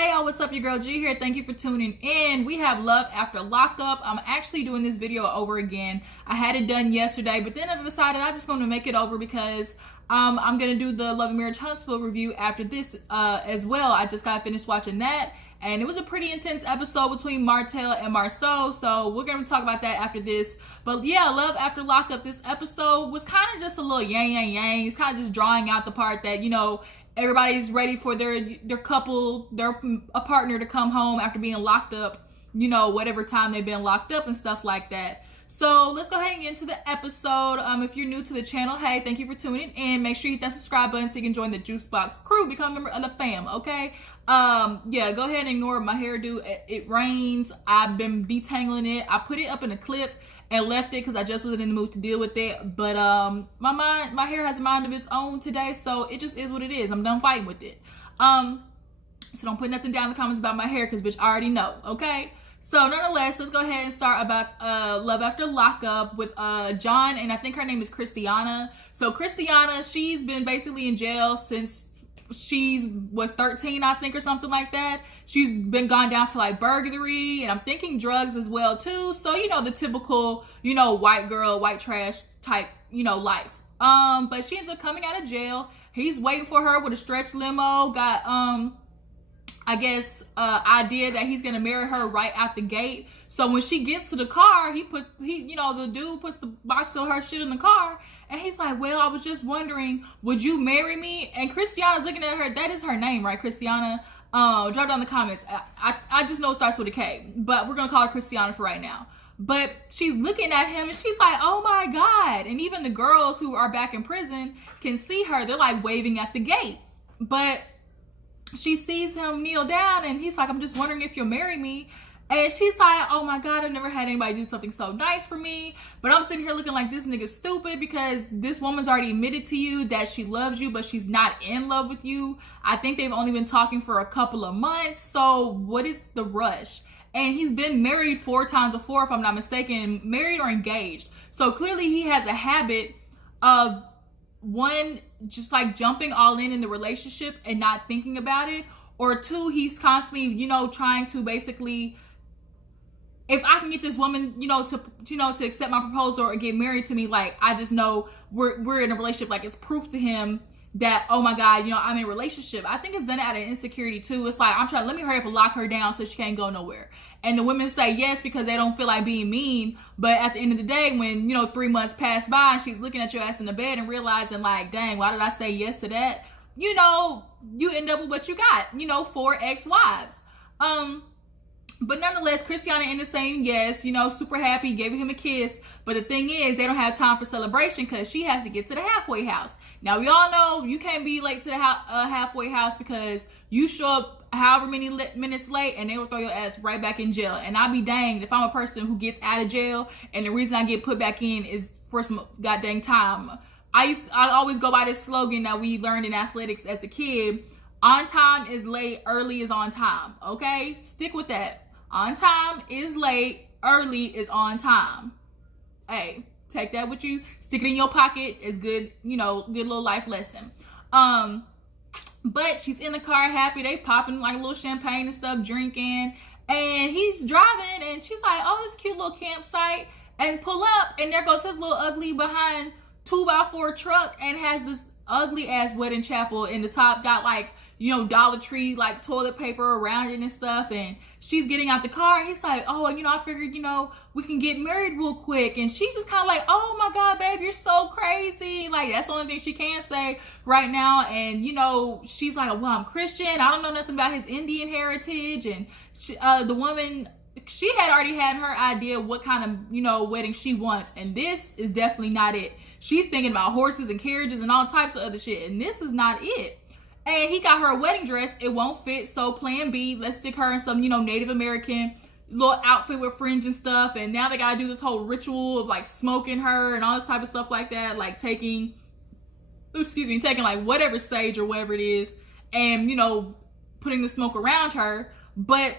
Hey y'all, what's up? Your girl G here. Thank you for tuning in. We have Love After Lockup. I'm actually doing this video over again. I had it done yesterday, but then I decided I just going to make it over because I'm going to do the Love and Marriage Huntsville review after this as well. I just got finished watching that, and it was a pretty intense episode between Martell and Marceau, so we're going to talk about that after this. But yeah, Love After Lockup, this episode was kind of just a little yang. It's kind of just drawing out the part that, you know, everybody's ready for their couple, their partner to come home after being locked up, you know, whatever time they've been locked up and stuff like that. So let's go ahead and get into the episode. If you're new to the channel, hey, thank you for tuning in. Make sure you hit that subscribe button so you can join the Juice Box crew, become a member of the fam, okay? Yeah, go ahead and ignore my hairdo. It rains. I've been detangling it. I put it up in a clip and left it because I just wasn't in the mood to deal with it. But my hair has a mind of its own today, so it just is what it is. I'm done fighting with it. So don't put nothing down in the comments about my hair because bitch, I already know, okay? So nonetheless, let's go ahead and start about Love After Lockup with John, and I think her name is Christiana. So Christiana, she's been basically in jail since was 13, I think, or something like that. She's been gone down for like burglary, and I'm thinking drugs as well too. So, you know, the typical, you know, white girl, white trash type, you know, life. But she ends up coming out of jail. He's waiting for her with a stretch limo. Got I guess idea that he's gonna marry her right out the gate. So when she gets to the car, the dude puts the box of her shit in the car, and he's like, well, I was just wondering, would you marry me? And Christiana's looking at her. That is her name, right? Christiana. Drop down in the comments. I just know it starts with a K, but we're gonna call her Christiana for right now. But she's looking at him and she's like, oh my God. And even the girls who are back in prison can see her. They're like waving at the gate. But she sees him kneel down and he's like, I'm just wondering if you'll marry me. And she's like, oh my God, I've never had anybody do something so nice for me. But I'm sitting here looking like this nigga's stupid because this woman's already admitted to you that she loves you, but she's not in love with you. I think they've only been talking for a couple of months. So what is the rush? And he's been married 4 times before, if I'm not mistaken, married or engaged. So clearly he has a habit of, one, just like jumping all in the relationship and not thinking about it, or 2, he's constantly, you know, trying to basically, if I can get this woman, to accept my proposal or get married to me, like, I just know we're in a relationship. Like, it's proof to him that, oh my God, you know, I'm in a relationship. I think it's done out of insecurity too. It's like, let me hurry up and lock her down so she can't go nowhere. And the women say yes because they don't feel like being mean. But at the end of the day, when, you know, 3 months pass by and she's looking at your ass in the bed and realizing like, dang, why did I say yes to that? You know, you end up with what you got, you know, 4 ex-wives. But nonetheless, Christiana ended up saying yes, you know, super happy, gave him a kiss. But the thing is, they don't have time for celebration because she has to get to the halfway house. Now, we all know you can't be late to the halfway house because you show up however many minutes late and they will throw your ass right back in jail. And I'll be danged if I'm a person who gets out of jail and the reason I get put back in is for some goddamn time. I always go by this slogan that we learned in athletics as a kid: on time is late, early is on time. Okay? Stick with that. On time is late, early is on time. Hey, take that with you, stick it in your pocket. It's good, you know, good little life lesson. But she's in the car happy. They popping like a little champagne and stuff, drinking. And he's driving and she's like, oh, this cute little campsite. And pull up and there goes his little ugly behind 2x4 truck and has this ugly ass wedding chapel in the top. Got like, you know, Dollar Tree, like toilet paper around it and stuff. And she's getting out the car and he's like, oh, you know, I figured, you know, we can get married real quick. And she's just kind of like, oh my God, babe, you're so crazy. Like, that's the only thing she can say right now. And, you know, she's like, well, I'm Christian. I don't know nothing about his Indian heritage. And she, the woman, she had already had her idea what kind of, you know, wedding she wants. And this is definitely not it. She's thinking about horses and carriages and all types of other shit. And this is not it. And he got her a wedding dress. It won't fit. So plan B, let's stick her in some, you know, Native American little outfit with fringe and stuff. And now they got to do this whole ritual of like smoking her and all this type of stuff like that. Like taking like whatever sage or whatever it is and, you know, putting the smoke around her. But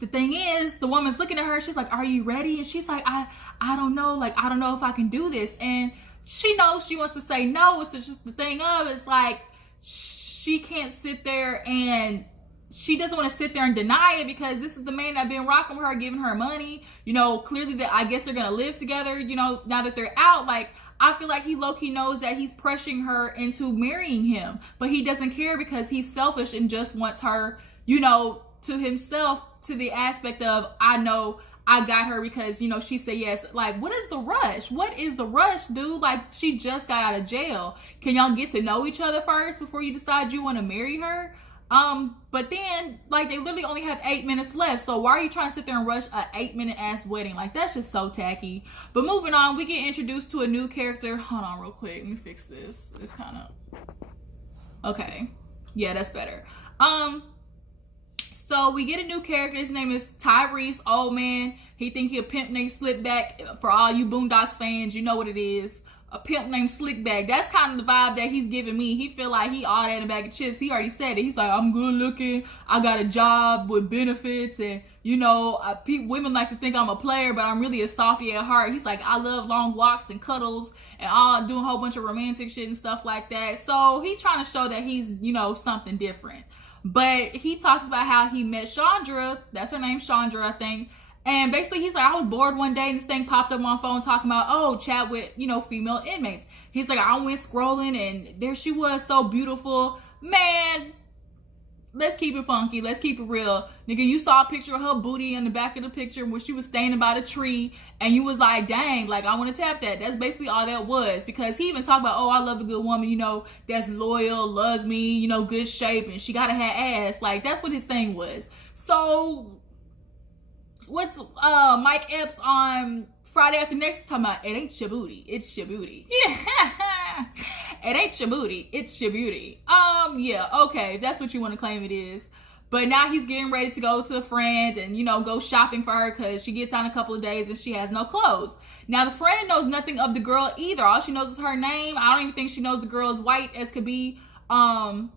the thing is, the woman's looking at her. She's like, are you ready? And she's like, I don't know. Like, I don't know if I can do this. And she knows she wants to say no. It's just the thing of, it's like, she can't sit there and she doesn't want to sit there and deny it because this is the man that been rocking with her, giving her money. You know, clearly that I guess they're gonna live together. You know, now that they're out, like I feel like he low-key knows that he's pressuring her into marrying him, but he doesn't care because he's selfish and just wants her, you know, to himself, to the aspect of, I know I got her because, you know, she said yes. Like, what is the rush? What is the rush, dude? Like, she just got out of jail. Can y'all get to know each other first before you decide you want to marry her? But then, like, they literally only have 8 minutes left. So why are you trying to sit there and rush a 8-minute ass wedding? Like, that's just so tacky. But moving on, we get introduced to a new character. Hold on real quick. Let me fix this. It's kind of... Okay. Yeah, that's better. So we get a new character. His name is Tyrese. Old man. He think he a pimp named Slickback. For all you Boondocks fans, you know what it is. A pimp named Slickback. That's kind of the vibe that he's giving me. He feel like he all that in a bag of chips. He already said it. He's like, I'm good looking. I got a job with benefits. And, you know, women like to think I'm a player, but I'm really a softie at heart. He's like, I love long walks and cuddles and all, doing a whole bunch of romantic shit and stuff like that. So he's trying to show that he's, you know, something different. But he talks about how he met Chandra. That's her name, Chandra, I think. And basically, he's like, I was bored one day and this thing popped up on my phone talking about, oh, chat with, you know, female inmates. He's like, I went scrolling and there she was, so beautiful. Man, let's keep it funky. Let's keep it real. Nigga, you saw a picture of her booty in the back of the picture where she was standing by the tree and you was like, dang, like, I want to tap that. That's basically all that was, because he even talked about, oh, I love a good woman, you know, that's loyal, loves me, you know, good shape, and she gotta have ass. Like, that's what his thing was. So... what's Mike Epps on Friday After Next talking about? It ain't your booty, it's your booty. Yeah. It ain't your booty, it's your beauty. Yeah, okay, if that's what you want to claim it is. But now he's getting ready to go to a friend and, you know, go shopping for her because she gets on a couple of days and she has no clothes. Now the friend knows nothing of the girl either. All she knows is her name. I don't even think she knows the girl is white as could be. And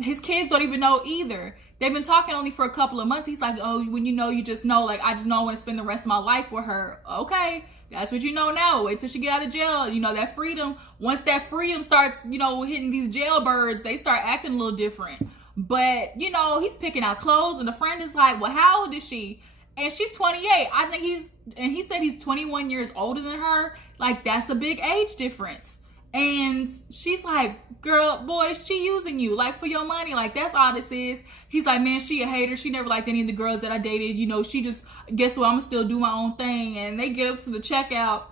his kids don't even know either. They've been talking only for a couple of months. He's like, oh, when you know, you just know. Like, I just know I want to spend the rest of my life with her. Okay, that's what you know now. Wait till she get out of jail. You know, that freedom. Once that freedom starts, you know, hitting these jailbirds, they start acting a little different. But, you know, he's picking out clothes. And the friend is like, well, how old is she? And she's 28. I think he said he's 21 years older than her. Like, that's a big age difference. And she's like, girl, boy, she using you, like, for your money. Like, that's all this is. He's like, man, she a hater. She never liked any of the girls that I dated. You know, she just, guess what? I'm going to still do my own thing. And they get up to the checkout.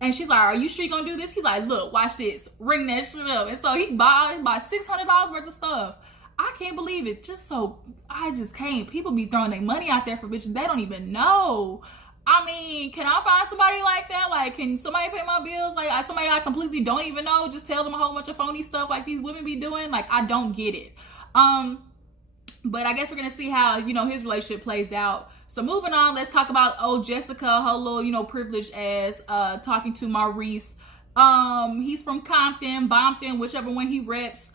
And she's like, are you sure you going to do this? He's like, look, watch this. Ring that shit up. And so he bought $600 worth of stuff. I can't believe it. I just can't. People be throwing their money out there for bitches they don't even know. I mean, can I find somebody like that? Like, can somebody pay my bills? Like, somebody I completely don't even know, just tell them a whole bunch of phony stuff like these women be doing? Like, I don't get it. But I guess we're going to see how, you know, his relationship plays out. So moving on, let's talk about old Jessica, her little, you know, privileged ass, talking to Maurice. He's from Compton, Bompton, whichever one he reps.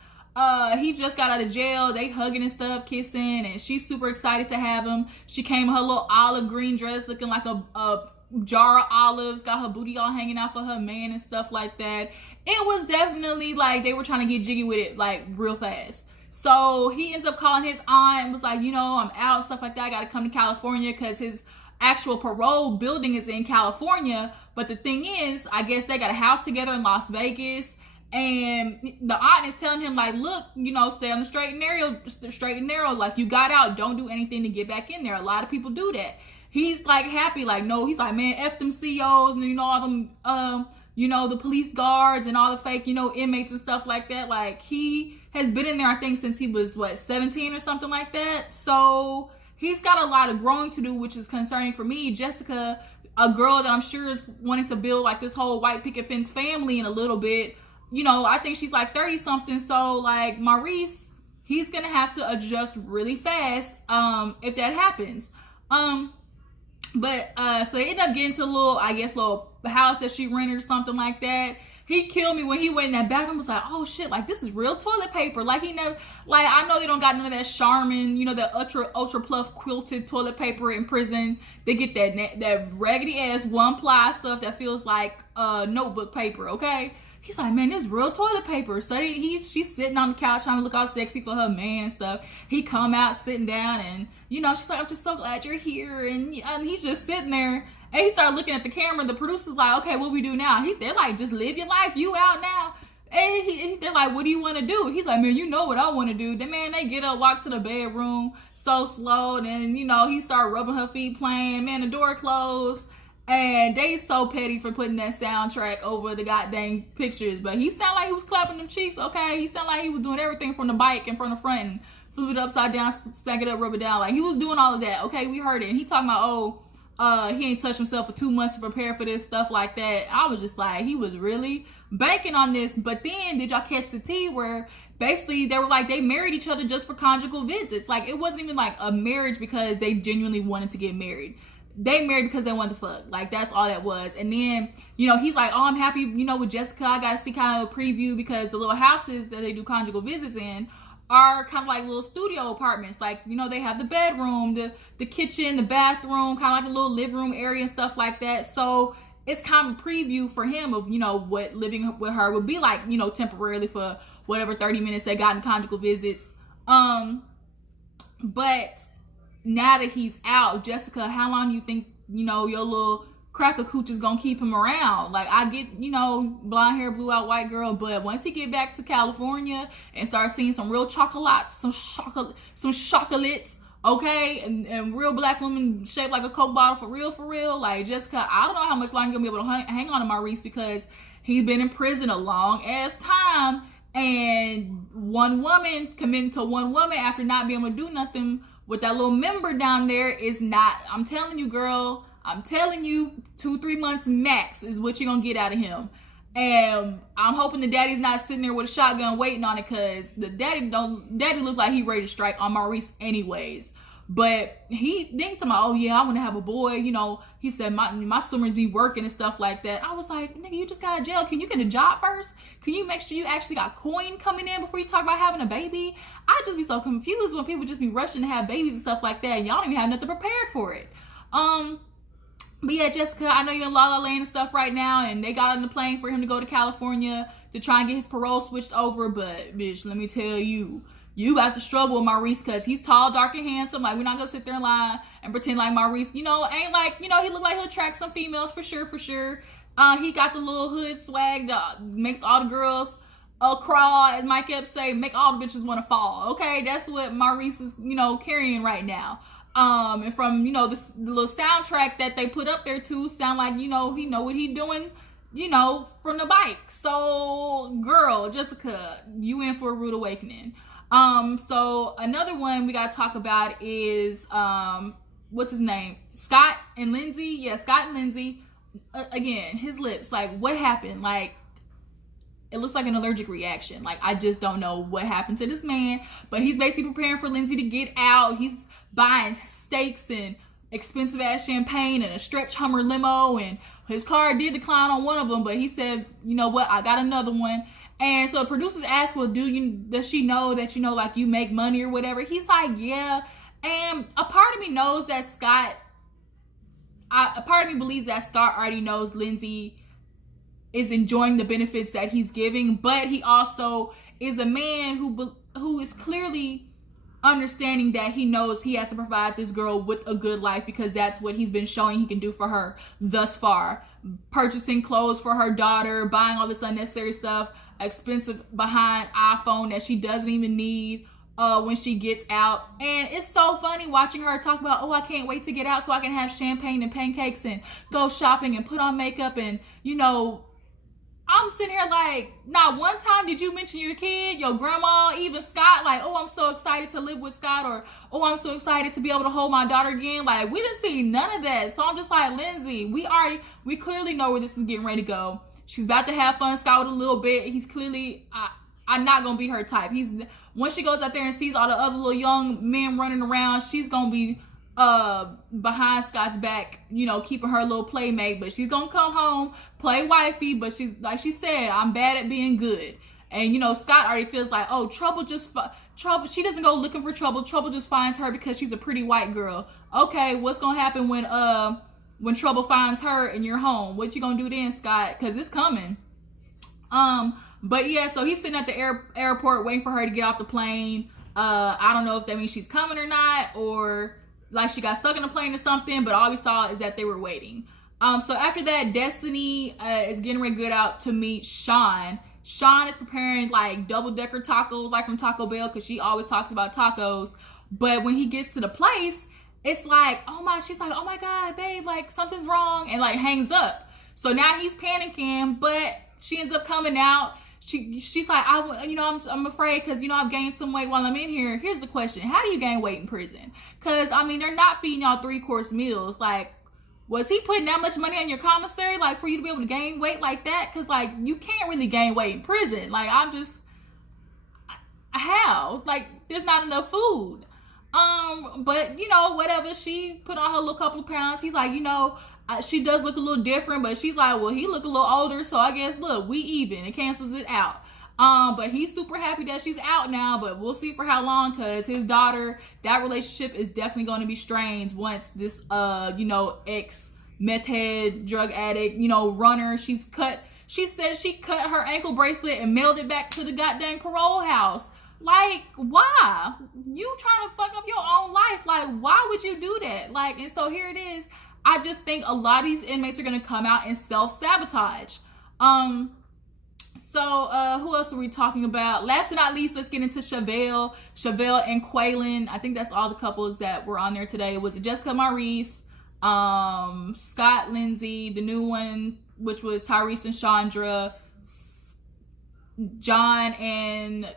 He just got out of jail. They hugging and stuff, kissing, and she's super excited to have him. She came in her little olive green dress looking like a jar of olives, got her booty all hanging out for her man and stuff like that. It was definitely like they were trying to get jiggy with it, like, real fast. So he ends up calling his aunt and was like, you know, I'm out and stuff like that. I gotta come to California because his actual parole building is in California. But the thing is, I guess they got a house together in Las Vegas. And the aunt is telling him, like, look, you know, stay on the straight and narrow. Like, you got out. Don't do anything to get back in there. A lot of people do that. He's, like, happy. Like, no, he's like, man, F them COs and, you know, all them, you know, the police guards and all the fake, you know, inmates and stuff like that. Like, he has been in there, I think, since he was, 17 or something like that. So he's got a lot of growing to do, which is concerning for me. Jessica, a girl that I'm sure is wanting to build, like, this whole white picket fence family in a little bit. You know, I think she's like 30 something. So like Maurice, he's going to have to adjust really fast if that happens. So they end up getting to a little house that she rented or something like that. he killed me when he went in that bathroom. Was like, oh shit, like this is real toilet paper. Like he never, like I know they don't got none of that Charmin, you know, that ultra pluff quilted toilet paper in prison. They get that raggedy ass one ply stuff that feels like notebook paper. Okay, he's like, man, this is real toilet paper. So she's sitting on the couch trying to look all sexy for her man and stuff. He come out sitting down, and you know, she's like, I'm just so glad you're here, and he's just sitting there. And he started looking at the camera. The producer's like, okay, what we do now? They're like, just live your life. You out now. And they're like, what do you want to do? He's like, man, you know what I want to do. They get up, walk to the bedroom so slow. And, you know, he started rubbing her feet, playing. Man, the door closed. And they so petty for putting that soundtrack over the goddamn pictures. But he sounded like he was clapping them cheeks, okay? He sounded like he was doing everything from the bike and from the front and flew it upside down, stack it up, rub it down. Like, he was doing all of that, okay? We heard it. And he talking about, he ain't touched himself for 2 months to prepare for this, stuff like that. I was just like, he was really banking on this. But then, did y'all catch the tea where basically they were like, they married each other just for conjugal visits? Like, it wasn't even like a marriage because they genuinely wanted to get married. They married because they wanted to fuck. Like, that's all that was. And then, you know, he's like, oh, I'm happy, you know, with Jessica. I got to see kind of a preview because the little houses that they do conjugal visits in are kind of like little studio apartments. Like, you know, they have the bedroom, the kitchen, the bathroom, kind of like a little living room area and stuff like that. So it's kind of a preview for him of, you know, what living with her would be like, you know, temporarily for whatever 30 minutes they got in conjugal visits. But now that he's out, Jessica, how long do you think, you know, your little cracker cooch is gonna keep him around? Like, I get, you know, blonde hair, blue out white girl, but once he get back to California and start seeing some real chocolates, some chocolates, okay, and real black women shaped like a Coke bottle for real, like, Jessica, I don't know how much longer you're gonna be able to hang on to Maurice, because he's been in prison a long ass time, and one woman committing to one woman after not being able to do nothing with that little member down there is not, I'm telling you, girl, I'm telling you, 2-3 months max is what you're gonna get out of him. And I'm hoping the daddy's not sitting there with a shotgun waiting on it, because the daddy look like he ready to strike on Maurice anyways. But he talking about, oh yeah, I want to have a boy, you know. He said my swimmers be working and stuff like that. I was like, nigga, you just got out of jail. Can you get a job first? Can you make sure you actually got coin coming in before you talk about having a baby? I just be so confused when people just be rushing to have babies and stuff like that, and y'all don't even have nothing prepared for it. But yeah, Jessica, I know you're in La La Land and stuff right now, and they got on the plane for him to go to California to try and get his parole switched over. But bitch, let me tell you, you got to struggle with Maurice, because he's tall, dark, and handsome. Like, we're not gonna sit there and lie and pretend like Maurice, you know, ain't like, you know, he look like he'll attract some females for sure. He got the little hood swag that makes all the girls crawl, as Mike Epps say, make all the bitches want to fall. Okay, that's what Maurice is, you know, carrying right now. And from, you know, the little soundtrack that they put up there too, sound like, you know, he know what he doing, you know, from the bike. So, girl, Jessica, you in for a rude awakening. So another one we gotta talk about is, what's his name? Scott and Lindsay. Yeah, Scott and Lindsay. Again, his lips, like, what happened? Like, it looks like an allergic reaction. Like, I just don't know what happened to this man, but he's basically preparing for Lindsay to get out. He's buying steaks and expensive ass champagne and a stretch Hummer limo, and his car did decline on one of them, but he said, you know what, I got another one. And so the producers asked, well, does she know that, you know, like, you make money or whatever? He's like, yeah. And a part of me knows that a part of me believes that Scott already knows Lindsay is enjoying the benefits that he's giving, but he also is a man who is clearly understanding that he knows he has to provide this girl with a good life, because that's what he's been showing he can do for her thus far. Purchasing clothes for her daughter, buying all this unnecessary stuff, expensive behind iPhone that she doesn't even need when she gets out. And it's so funny watching her talk about, oh, I can't wait to get out so I can have champagne and pancakes and go shopping and put on makeup. And, you know, I'm sitting here like, not one time did you mention your kid, your grandma, even Scott, like, oh, I'm so excited to live with Scott, or, oh, I'm so excited to be able to hold my daughter again. Like, we didn't see none of that. So I'm just like, Lindsay, we clearly know where this is getting ready to go. She's about to have fun, Scott, with a little bit. He's clearly, I'm not going to be her type. Once she goes out there and sees all the other little young men running around, she's going to be behind Scott's back, you know, keeping her little playmate, but she's gonna come home, play wifey, but she's, like she said, I'm bad at being good. And, you know, Scott already feels like, oh, trouble, she doesn't go looking for trouble. Trouble just finds her because she's a pretty white girl. Okay, what's gonna happen when trouble finds her in your home? What you gonna do then, Scott? Because it's coming. But yeah, so he's sitting at the airport waiting for her to get off the plane. I don't know if that means she's coming or not, or like she got stuck in a plane or something, but all we saw is that they were waiting. So after that, Destinee is getting ready to get out to meet Shawn. Shawn is preparing like double-decker tacos, like from Taco Bell, because she always talks about tacos. But when he gets to the place, it's like, she's like, oh my God, babe, like something's wrong, and like hangs up. So now he's panicking, but she ends up coming out. She's like, I'm afraid because, you know, I've gained some weight while I'm in here. Here's the question. How do you gain weight in prison? Because, I mean, they're not feeding y'all 3-course meals. Like, was he putting that much money on your commissary, like, for you to be able to gain weight like that? Because, like, you can't really gain weight in prison. Like, how? Like, there's not enough food. But, you know, whatever. She put on her little couple of pounds. He's like, you know, she does look a little different, but she's like, well, he look a little older, so I guess, look, we even. It cancels it out. But he's super happy that she's out now, but we'll see for how long, because his daughter, that relationship is definitely going to be strained once this, you know, ex-meth head, drug addict, you know, runner, she said she cut her ankle bracelet and mailed it back to the goddamn parole house. Like, why? You trying to fuck up your own life. Like, why would you do that? Like, and so here it is. I just think a lot of these inmates are going to come out and self-sabotage. So who else are we talking about? Last but not least, let's get into Shevel and Quaylon. I think that's all the couples that were on there today. It was Jessica Maurice, Scott Lindsay, the new one, which was Tyrese and Chandra, John and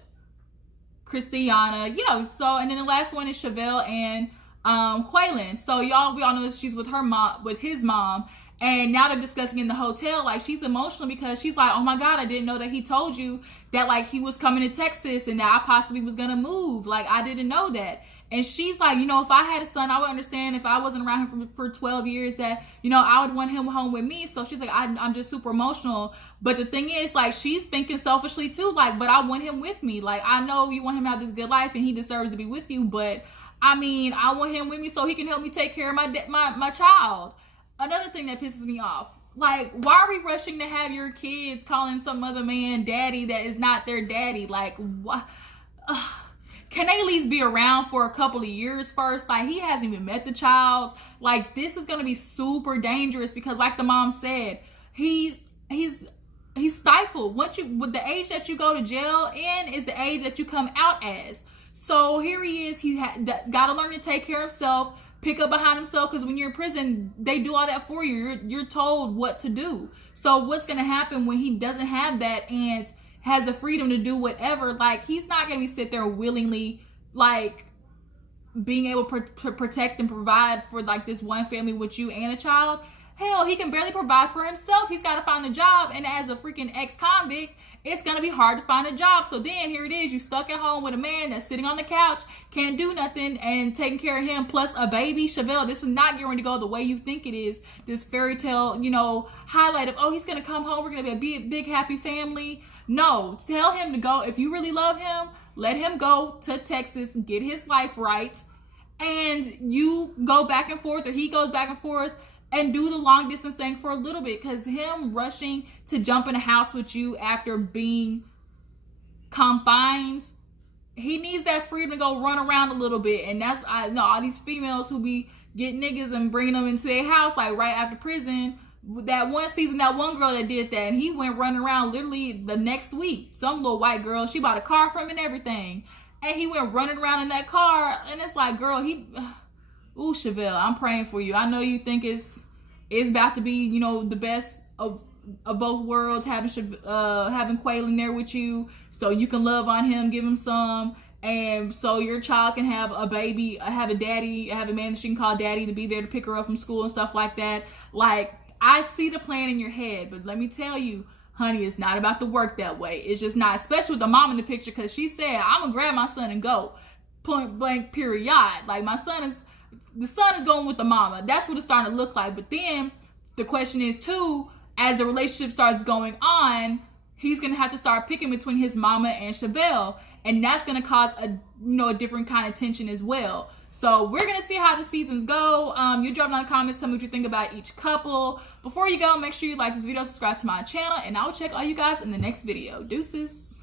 Christiana. Yeah, so, and then the last one is Shevel and Quaylon. So we all know that she's with her mom, with his mom, and now they're discussing in the hotel. Like, she's emotional because she's like, oh my God, I didn't know that he told you that, like, he was coming to Texas and that I possibly was gonna move. Like, I didn't know that. And she's like, you know, if I had a son, I would understand if I wasn't around him for 12 years that, you know, I would want him home with me. So she's like, I'm just super emotional. But the thing is, like, she's thinking selfishly too, like, but I want him with me. Like, I know you want him to have this good life and he deserves to be with you, but I mean, I want him with me so he can help me take care of my child. Another thing that pisses me off, like, why are we rushing to have your kids calling some other man daddy that is not their daddy? Like, what? Can they at least be around for a couple of years first? Like, he hasn't even met the child. Like, this is gonna be super dangerous because, like the mom said, he's stifled. With the age that you go to jail in is the age that you come out as. So here he is. He got to learn to take care of himself, pick up behind himself, because when you're in prison, they do all that for you. You're told what to do. So what's going to happen when he doesn't have that and has the freedom to do whatever? Like, he's not going to be sit there willingly, like, being able to protect and provide for, like, this one family with you and a child. Hell, he can barely provide for himself. He's got to find a job. And as a freaking ex-convict, it's going to be hard to find a job. So then here it is. You stuck at home with a man that's sitting on the couch, can't do nothing, and taking care of him, plus a baby. Shevel, this is not going to go the way you think it is. This fairy tale, you know, highlight of, oh, he's going to come home. We're going to be a big, happy family. No, tell him to go. If you really love him, let him go to Texas, get his life right, and you go back and forth, or he goes back and forth, and do the long distance thing for a little bit. Because him rushing to jump in a house with you after being confined, he needs that freedom to go run around a little bit. And that's, I know all these females who be getting niggas and bringing them into their house like right after prison. That one season, that one girl that did that, and he went running around literally the next week. Some little white girl, she bought a car from him and everything, and he went running around in that car. And it's like, girl, ooh, Shevel, I'm praying for you. I know you think it's about to be, you know, the best of both worlds, having Quaylon there with you, so you can love on him, give him some, and so your child can have a baby, have a daddy, have a man that she can call daddy to be there to pick her up from school and stuff like that. Like, I see the plan in your head, but let me tell you, honey, it's not about to work that way. It's just not, especially with the mom in the picture, because she said, I'm gonna grab my son and go, point blank period. Like, my son is, the son is going with the mama. That's what it's starting to look like. But then the question is too, as the relationship starts going on, he's gonna have to start picking between his mama and Shevel, and that's gonna cause a different kind of tension as well. So we're gonna see how the seasons go. You drop down in the comments, tell me what you think about each couple. Before you go, make sure you like this video, subscribe to my channel, and I will check all you guys in the next video. Deuces.